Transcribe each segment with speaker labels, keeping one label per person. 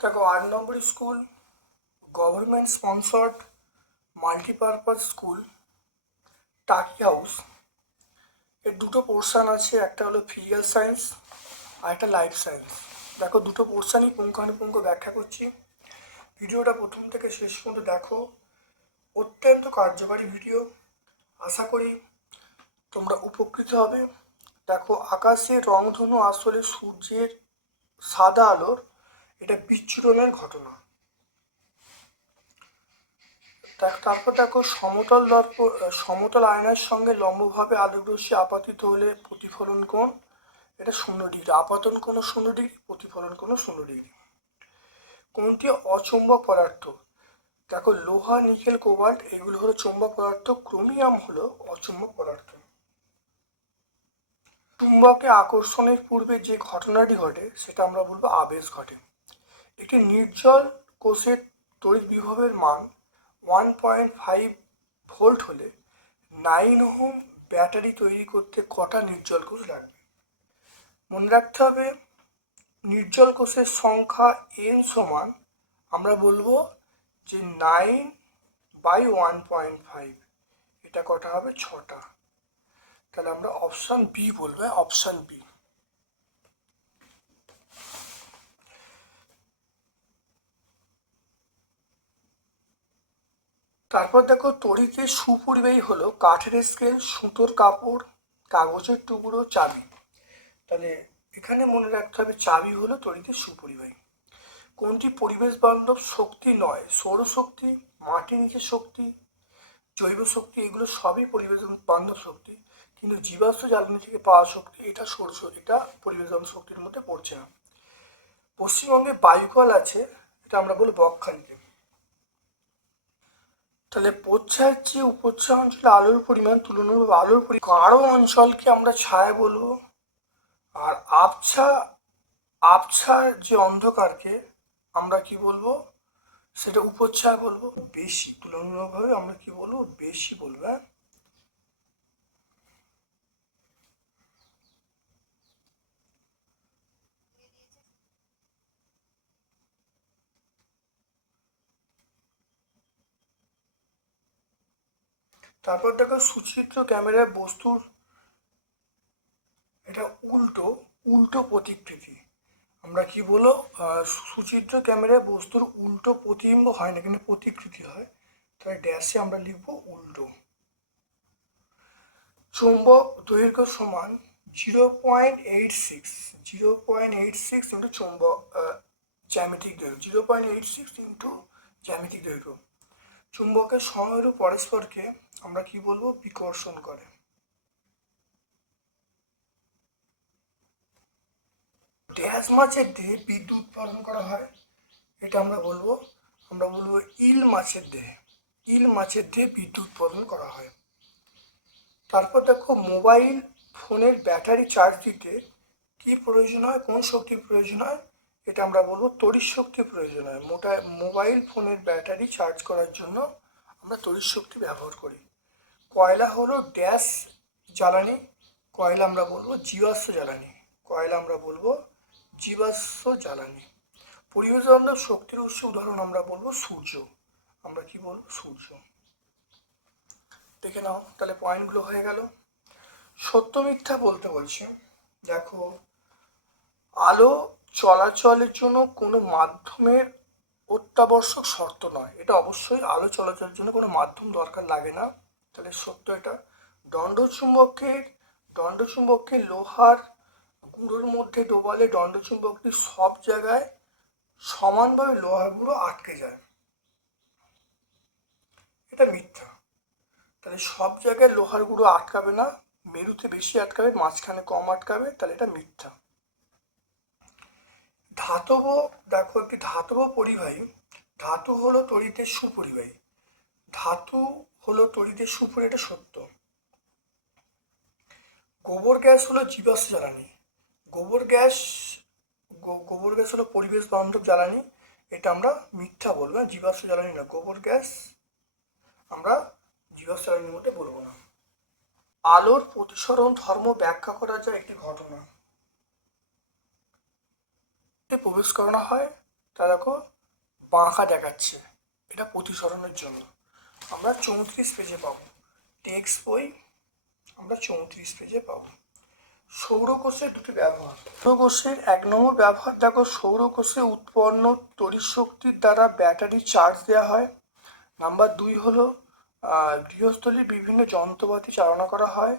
Speaker 1: দেখো, আট নম্বর school government sponsored multipurpose school Taki house এর দুটো পোর্শন আছে, একটা হলো ফিজিক্যাল সায়েন্স আর একটা লাইফ সায়েন্স দেখো, দুটো পোর্শনই পুঙ্খানুপুঙ্খ ব্যাখ্যা করছি। ভিডিওটা প্রথম থেকে শেষ পর্যন্ত দেখো। অত্যন্ত কার্যকারী ভিডিও আশা করি তোমরা উপকৃত হবে। দেখো, আকাশে রংধনু আসলে সূর্যের সাদা আলোর এটা বিচ্ছুরণের ঘটনা। তারপর দেখো, সমতল দর্প, সমতল আয়নার সঙ্গে লম্বভাবে আলোক রশ্মি আপাতিত হলে প্রতিফলন কোণ? এটা শূন্য ডিগ্রি। আপাতন কোনো শূন্য ডিগ্রি, প্রতিফলন কোণ শূন্য ডিগ্রি। কোনটি অচুম্বক পদার্থ। দেখো, লোহা, নিকেল, কোবাল্ট এগুলো হলো চুম্বক পদার্থ, ক্রোমিয়াম হলো অচুম্বক পদার্থ। চুম্বকে আকর্ষণের পূর্বে যে ঘটনাটি ঘটে, সেটা আমরা বলব আবেশ ঘটে। একটি নির্জল কোষের তড়িৎ বিভবের মান ওয়ান পয়েন্ট ফাইভ ভোল্ট হলে নাইন হোম ব্যাটারি তৈরি করতে কটা নির্জল কোষ লাগবে? মনে রাখতে হবে, নির্জল কোষের সংখ্যা এন সমান আমরা বলব যে nine by one point five. এটা কটা হবে? ছটা। তাহলে আমরা অপশান বি বলব অপশান বি তারপর দেখো তড়িতে সুপরিবাহী হলো কাঠের স্কেল সুতোর কাপড়, কাগজের টুকরো, চাবি। তাহলে এখানে মনে রাখতে হবে, চাবি হলো তড়িতে সুপরিবাহী। কোনটি পরিবেশ বান্ধব শক্তি নয়? সৌরশক্তি মাটির নিচে শক্তি, জৈব শক্তি, এগুলো সবই পরিবেশ বান্ধব শক্তি। কিন্তু জীবাশ্ম জ্বালানি থেকে পাওয়া শক্তি, এটা সৌর এটা পরিবেশ বান্ধব শক্তির মধ্যে পড়ছে না। পশ্চিমবঙ্গে বায়ুকল আছে, এটা আমরা বলি বকখালিতে। তাহলে পচ্ছার চেয়ে উপচ্ছা অঞ্চলে আলোর পরিমাণ তুলনামূলক আলোর পরিমাণ গাঢ় অঞ্চলকে আমরা ছায়া বলব। আর আবছা, আবছার যে অন্ধকারকে আমরা কি বলব? সেটা উপচ্ছায় বলব বেশি তুলনামূলকভাবে আমরা কি বলব? বেশি বলব হ্যাঁ? তারপর দেখো সুচিত্র ক্যামেরায় বস্তুর এটা উল্টো উল্টো প্রতিকৃতি। আমরা কি বলো সুচিত্র ক্যামেরায় বস্তুর উল্টো প্রতিবিম্ব হয় না, কিন্তু প্রতিকৃতি হয়। তাই ড্যাশে আমরা লিখব উল্টো। চুম্বক দৈর্ঘ্য সমান zero point eight six zero point eight six into চুম্বক জ্যামিতিক দৈর্ঘ্য zero point eight six into জ্যামিতিক দৈর্ঘ্য। চুম্বকের সময়ের পরস্পরকে আমরা কি বলব, বিকর্ষণ করে। ড্যাশ মাছের দেহে বিদ্যুৎ উৎপাদন করা হয়। এটা আমরা বলব আমরা বলব ইল মাছের দেহে। ইল মাছের দেহে বিদ্যুৎ উৎপাদন করা হয়। তারপর দেখো, মোবাইল ফোনের ব্যাটারি চার্জ দিতে কি প্রয়োজন হয়, কোন শক্তির প্রয়োজন হয়, এটা আমরা বলব তড়িৎ শক্তি প্রয়োজন হয়। মোটা, মোবাইল ফোনের ব্যাটারি চার্জ করার জন্য আমরা তড়িৎ শক্তি ব্যবহার করি। কয়লা হলো ড্যাশ জ্বালানি, কয়লা আমরা বলব জীবাশ্ম জ্বালানি। কয়লা আমরা বলব জীবাশ্ম জ্বালানি। পরিবেশ বান্ধব শক্তির উৎস, উদাহরণ আমরা বলব সূর্য। আমরা কি বলব? সূর্য। দেখে নাও, তাহলে পয়েন্টগুলো হয়ে গেল। সত্য মিথ্যা বলতে বলছি। দেখো, আলো চলাচলের জন্য কোনো মাধ্যমের অত্যাবশ্যক শর্ত নয়। এটা অবশ্যই আলো চলাচলের জন্য কোনো মাধ্যম দরকার লাগে না। তাহলে সত্য এটা। দণ্ডচুম্বকের দণ্ডচুম্বককে লোহার গুঁড়োর মধ্যে ডোবালে দণ্ডচুম্বকটি সব জায়গায় সমানভাবে লোহার গুঁড়ো আটকে যায়। এটা মিথ্যা। তাহলে সব জায়গায় লোহার গুঁড়ো আটকাবে না, মেরুতে বেশি আটকাবে, মাঝখানে কম আটকাবে, তাহলে এটা মিথ্যা। ধাতব, দেখো একটি ধাতব পরিবাহী, ধাতু হলো তড়িতের সুপরিবাহী। ধাতু হলো তড়িতের সুপরি এটা সত্য। গোবর গ্যাস হলো জীবাশ্ম জ্বালানি। গোবর গ্যাস গোবর গ্যাস হলো পরিবেশ বান্ধব জ্বালানি। এটা আমরা মিথ্যা বলব না, জীবাশ্ম জ্বালানি না। গোবর গ্যাস আমরা জীবাশ্ম জ্বালানির মধ্যে বলব না। আলোর প্রতিসরণ ধর্ম ব্যাখ্যা করা যায় একটি ঘটনা। প্রবেশ করানো হয়, তা দেখো, বাঁকা দেখাচ্ছে। এটা প্রতিসরণের জন্য। আমরা চৌত্রিশ পেজে পাবো। টেক্সট বই আমরা চৌত্রিশ পেজে পাবো। সৌরকোষের দুটি ব্যবহার। সৌরকোষের এক নম্বর ব্যবহার, দেখো, সৌরকোষে উৎপন্ন তড়িৎ শক্তির দ্বারা ব্যাটারি চার্জ দেওয়া হয়। নাম্বার দুই হলো গৃহস্থলীর বিভিন্ন যন্ত্রপাতি চালনা করা হয়।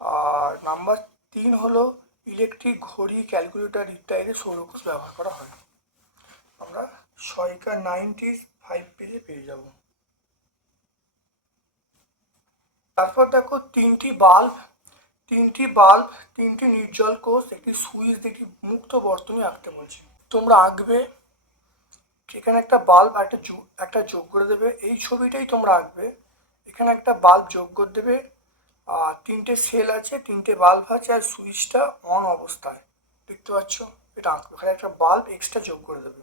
Speaker 1: আর নাম্বার তিন হলো, ইলেকট্রিক ঘড়ি, ক্যালকুলেটর ইত্যাদি সৌরকোষ ব্যবহার করা হয়। আমরা ছয়কা নাইনটি ফাইভ পেজে পেয়ে যাব। তারপর দেখো, তিনটি বাল্ব তিনটি বাল্ব, তিনটি নির্জল কোষ, একটি সুইচ একটি মুক্ত বর্তনী আঁকতে বলছি। তোমরা আঁকবে এখানে একটা বাল্ব একটা একটা যোগ করে দেবে। এই ছবিটাই তোমরা আঁকবে। এখানে একটা বাল্ব যোগ করে দেবে। আর তিনটে সেল আছে, তিনটে বাল্ব আছে আর সুইচটা অন অবস্থায়। দেখতে পাচ্ছ? এটা আঁকবে। এখানে একটা বাল্ব এক্সট্রা যোগ করে দেবে।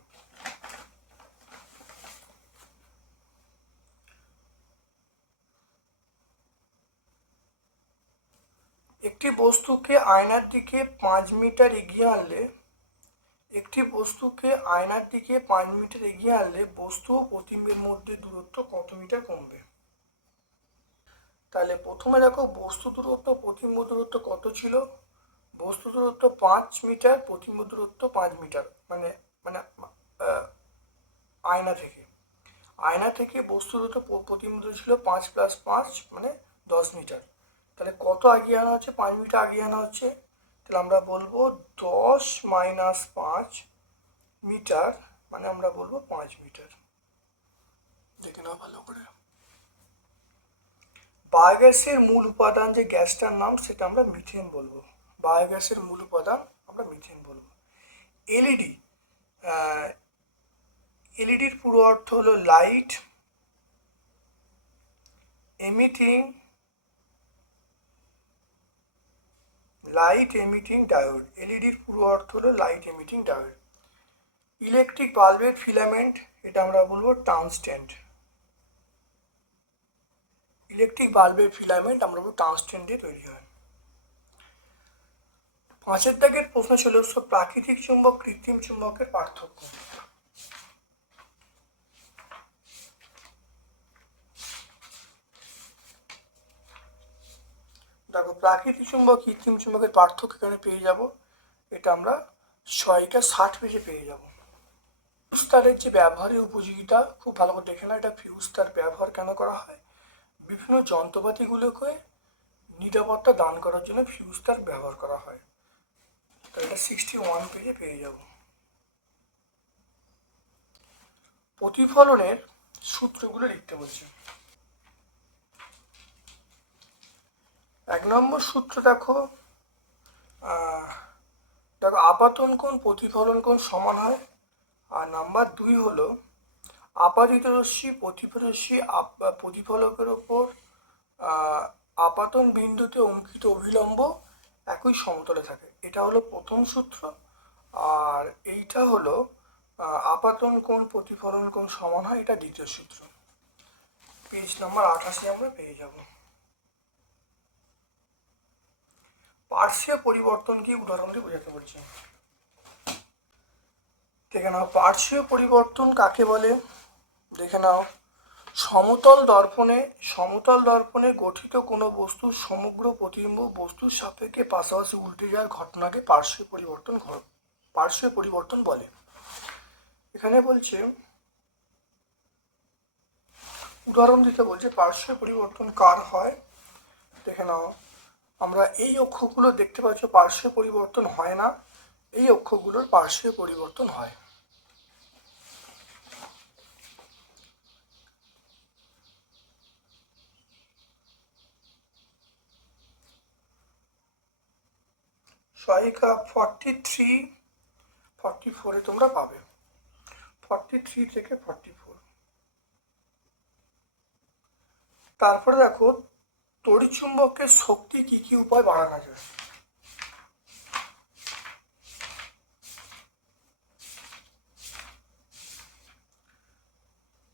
Speaker 1: একটি বস্তুকে আয়নার দিকে পাঁচ মিটার এগিয়ে আনলে, একটি বস্তুকে আয়নার দিকে পাঁচ মিটার এগিয়ে আনলে বস্তু ও প্রতিবিম্বের মধ্যে দূরত্ব কত মিটার কমবে? তাহলে প্রথমে দেখো, বস্তু দূরত্ব প্রতিবিম্ব দূরত্ব কত ছিল? বস্তু দূরত্ব পাঁচ মিটার, প্রতিবিম্ব দূরত্ব পাঁচ মিটার মানে মানে আয়না থেকে। আয়না থেকে বস্তু দূরত্ব প- প্রতিবিম্ব দূরত্ব ছিল পাঁচ প্লাস পাঁচ মানে দশ মিটার। তাহলে কত আগিয়ে আনা হচ্ছে? পাঁচ মিটার আগিয়ে আনা হচ্ছে। তাহলে আমরা বলব দশ মাইনাস পাঁচ মিটার মানে আমরা বলব পাঁচ মিটার। দেখে নাও ভালো করে। বায়োগ্যাসের মূল উপাদান যে গ্যাসটার নাম, সেটা আমরা মিথেন বলব। বায়োগ্যাসের মূল উপাদান আমরা মিথেন বলব। এলইডি এলইডির পুরো অর্থ হলো light, emitting light emitting diode, এলইডির পুরো অর্থ হলো লাইট এমিটিং ডায়োড। ইলেকট্রিক বাল্বের ফিলামেন্ট, এটা আমরা বলব টাউনস্ট্যান্ড। ইলেকট্রিক বাল্বের ফিলামেন্ট আমরা বলব দিয়ে তৈরি হয়। পাঁচের দাগের প্রশ্ন ছিল প্রাকৃতিক চুম্বক, কৃত্রিম চুম্বকের পার্থক্য। দেখো প্রাকৃতিক চুম্বক, কৃত্রিম চুম্বকের পার্থক্য এখানে পেয়ে যাব। এটা আমরা ছয়টা ষাট পেজে পেয়ে যাব। ফিউজ তারের যে ব্যবহারের উপযোগিতা, খুব ভালো করে দেখে না এটা ফিউজ তার ব্যবহার কেন করা হয়। বিভিন্ন যন্ত্রপাতিগুলোকে নিরাপত্তা দান করার জন্য ফিউজ তার ব্যবহার করা হয়। এটা সিক্সটি ওয়ান পেজে পেয়ে যাব। প্রতিফলনের সূত্রগুলো লিখতে বলছি। এক নম্বর সূত্র দেখো দেখো আপাতন কোণ, প্রতিফলন কোণ সমান হয়। আর নাম্বার দুই হলো আপাতিত রশ্মি প্রতিফলরশ্মি প্রতিফলকের ওপর আপাতন বিন্দুতে অঙ্কিত অভিলম্ব একই সমতলে থাকে। এটা হলো প্রথম সূত্র। আর এইটা হলো আপাতন কোণ, প্রতিফলন কোণ সমান হয়, এটা দ্বিতীয় সূত্র। পেজ নাম্বার আঠাশে আমরা পেয়ে যাব। পার্শ্বীয় পরিবর্তন কি উদাহরণ দিয়ে বোঝাতে বলছি। দেখে নাও পার্শ্বীয় পরিবর্তন কাকে বলে? দেখে নাও, সমতল দর্পণে সমতল দর্পণে গঠিত কোনো বস্তুর সমগ্র প্রতিবিম্ব বস্তুর সাপেক্ষে পাশাপাশি উল্টে যাওয়ার ঘটনাকে পার্শ্বীয় পরিবর্তন পার্শ্বীয় পরিবর্তন বলে। এখানে বলছে, উদাহরণ দিতে বলছে পার্শ্বীয় পরিবর্তন কার হয়? দেখে নাও আমরা এই অক্ষগুলো দেখতে পাচ্ছ পার্শ্বীয় পরিবর্তন হয় না। এই অক্ষগুলোর পার্শ্বীয় পরিবর্তন হয়। সহায়িকা ফর্টি থ্রি ফর্টি ফোরে তোমরা পাবে। ফর্টি থ্রি থেকে ফর্টি ফোর তারপরে দেখো তড়িৎচুম্বকের শক্তি কি কি উপায় বাড়ানো যায়?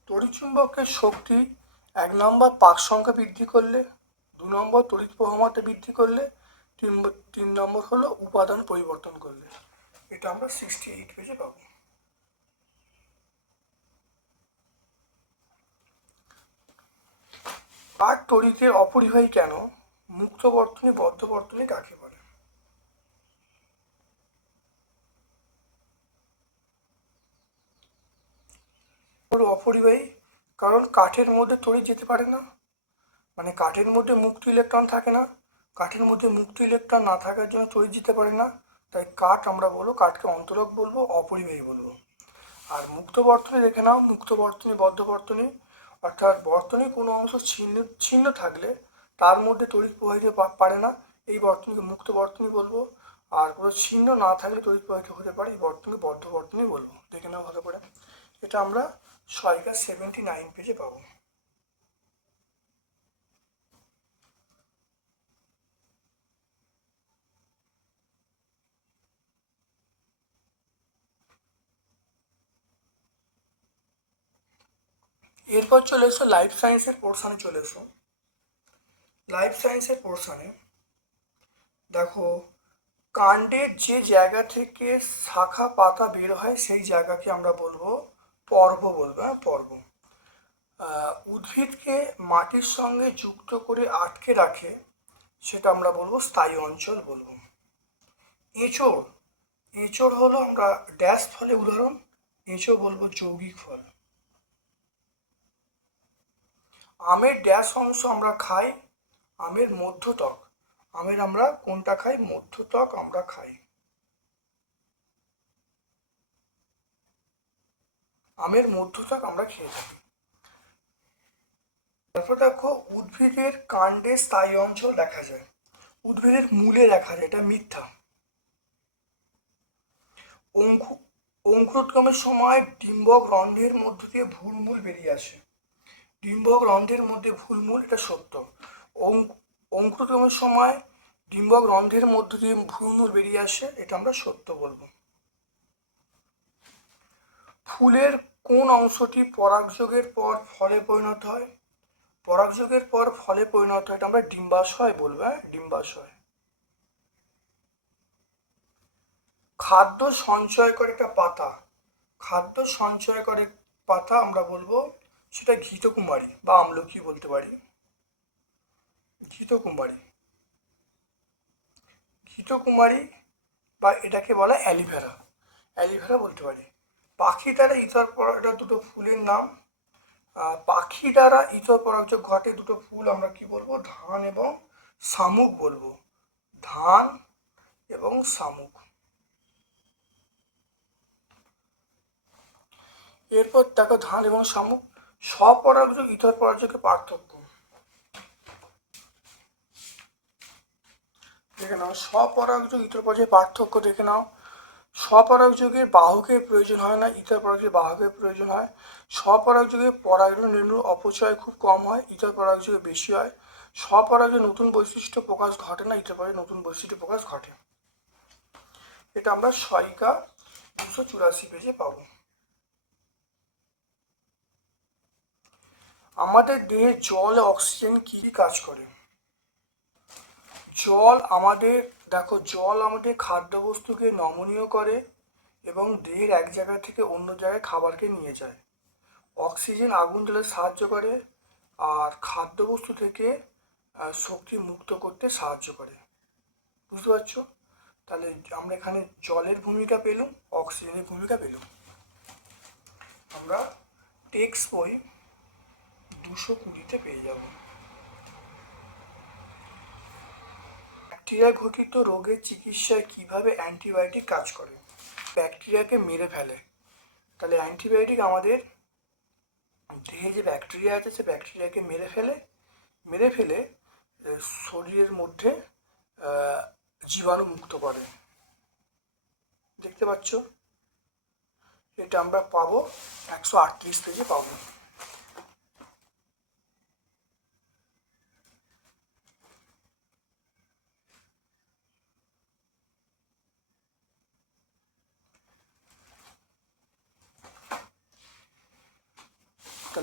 Speaker 1: তড়িৎচুম্বকের শক্তি এক নম্বর পাক সংখ্যা বৃদ্ধি করলে, দু দু নম্বর তড়িৎ প্রবাহমাত্রা বৃদ্ধি করলে, তিন তিন নম্বর হলো উপাদান পরিবর্তন করলে। এটা আমরা সিক্সটি এইট পেজে পাবো। আর তড়িতের অপরিবাহী কেন? মুক্ত বর্তনী, বদ্ধ বর্তনী কাকে বলে? অপরিবাহী কারণ কাঠের মধ্যে তড়িৎ যেতে পারে না। মানে কাঠের মধ্যে মুক্ত ইলেকট্রন থাকে না। কাঠের মধ্যে মুক্ত ইলেকট্রন না থাকার জন্য তড়িৎ যেতে পারে না। তাই কাঠ আমরা বলব, কাঠকে অন্তরক বলব, অপরিবাহী বলব। আর মুক্ত বর্তনী দেখে নাও, মুক্ত বর্তনী, বদ্ধ বর্তনী। অর্থাৎ বর্তনীর কোনো অংশ ছিন্ন ছিন্ন থাকলে তার মধ্যে তড়িৎ প্রবাহিত পারে না। এই বর্তনীকে মুক্ত বর্তনী বলব। আর কোনো ছিন্ন না থাকলে তড়িৎ প্রবাহিত হতে পারে। এই বর্তনীকে বদ্ধ বর্তনী বলব। দেখে নেওয়া ভালো করে। এটা আমরা ছয়কা সেভেন্টি নাইন পেজে পাবো। এরপর চলে এসো লাইফ সায়েন্সের পোর্শনে চলে এসো। লাইফ সায়েন্সের পোর্শনে দেখো, কাণ্ডের যে জায়গা থেকে শাখা পাতা বের হয়, সেই জায়গাকে আমরা বলব পর্ব বলব হ্যাঁ পর্ব। উদ্ভিদকে মাটির সঙ্গে যুক্ত করে আটকে রাখে, সেটা আমরা বলব স্থায়ী অঞ্চল বলব। এঁচড় এঁচড় হলো আমরা ড্যাশ ফলে উদাহরণ, এঁচড় বলব যৌগিক ফল। আমের ড্যাশ অংশ আমরা খাই, আমের মধ্যত্বক আমের আমরা কোনটা খাই? মধ্যত্বক আমরা খাই। আমের মধ্যত্বক আমরা খেয়ে থাকি। তারপর দেখো, উদ্ভিদের কাণ্ডে স্থায়ী অঞ্চল দেখা যায়। উদ্ভিদের মূলে দেখা যায়, এটা মিথ্যা। অঙ্কু অঙ্কুরোদ্গমের সময় ডিম্বক রন্ধ্রের মধ্য দিয়ে ভুলমূল বেরিয়ে আসে। ডিম্বক রন্ধ্রের মধ্যে ভুলমূল এটা সত্য। অঙ্ক- অঙ্কুরোদ্গমের সময় ডিম্বক রন্ধ্রের মধ্য দিয়ে ভুলমূল বেরিয়ে আসে, এটা আমরা সত্য বলব। ফুলের কোন অংশটি পরাগযোগের পর ফলে পরিণত হয়? পরাগযোগের পর ফলে পরিণত হয়, এটা আমরা ডিম্বাশয় বলব হ্যাঁ? ডিম্বাশয়। খাদ্য সঞ্চয় করে একটা পাতা। খাদ্য সঞ্চয় করে পাতা আমরা বলব সেটা ঘৃতকুমারী বা আমলকি বলতে পারি। ঘৃতকুমারী। ঘৃতকুমারী বা এটাকে বলা অ্যালিভেরা। অ্যালিভেরা বলতে পারি। পাখি দ্বারা ইতর পর এটা দুটো ফুলের নাম। পাখি দ্বারা ইতর পরাগযোগ ঘটে দুটো ফুল আমরা কি বলব? ধান এবং শামুক বলব। ধান এবং শামুক। এরপর দেখো ধান এবং শামুক। স্বপরাগযোগ ইতর পরাগযোগের পার্থক্য। দেখে নাও স্বপরাগযোগ ইতর পরাগযোগের পার্থক্য দেখে নাও। স্বপরাগযোগের বাহকের প্রয়োজন হয় না, ইতর পরাগযোগের বাহকের প্রয়োজন হয়। স্বপরাগযোগে পরাগণ রেণুর অপচয় খুব কম হয়, ইতর পরাগযোগে বেশি হয়। স্বপরাগে নতুন বৈশিষ্ট্য প্রকাশ ঘটে না, ইতর পরাগে নতুন বৈশিষ্ট্য প্রকাশ ঘটে। এটা আমরা সয়িকা দুশো চুরাশি পেজে পাবো। আমাদের দেহে জল অক্সিজেন কী কাজ করে? জল আমাদের, দেখো, জল আমাদের খাদ্যবস্তুকে নমনীয় করে এবং দেহের এক জায়গা থেকে অন্য জায়গায় খাবারকে নিয়ে যায়। অক্সিজেন আগুন জ্বালে সাহায্য করে আর খাদ্যবস্তু থেকে শক্তি মুক্ত করতে সাহায্য করে। বুঝতে পারছ? তাহলে আমরা এখানে জলের ভূমিকা পেলাম, অক্সিজেনের ভূমিকা পেলাম। আমরা টেক্সট বই দুশো কুড়িতে পেয়ে যাব। ব্যাকটেরিয়া ঘটিত রোগের চিকিৎসায় কীভাবে অ্যান্টিবায়োটিক কাজ করে? ব্যাকটেরিয়াকে মেরে ফেলে। তাহলে অ্যান্টিবায়োটিক আমাদের দেহে যে ব্যাকটেরিয়া আছে, সে ব্যাকটেরিয়াকে মেরে ফেলে। মেরে ফেলে শরীরের মধ্যে জীবাণু মুক্ত করে। দেখতে পাচ্ছ? এটা আমরা পাবো একশো আটত্রিশ পেজে পাবো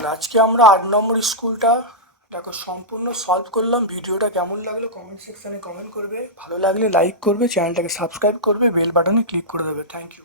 Speaker 1: তাহলে আজকে আমরা আট নম্বর স্কুলটা দেখো সম্পূর্ণ সলভ করলাম। ভিডিওটা কেমন লাগল কমেন্ট সেকশানে কমেন্ট করবে। ভালো লাগলে লাইক করবে চ্যানেলটাকে সাবস্ক্রাইব করবে বেল বাটনে ক্লিক করে দেবে। Thank you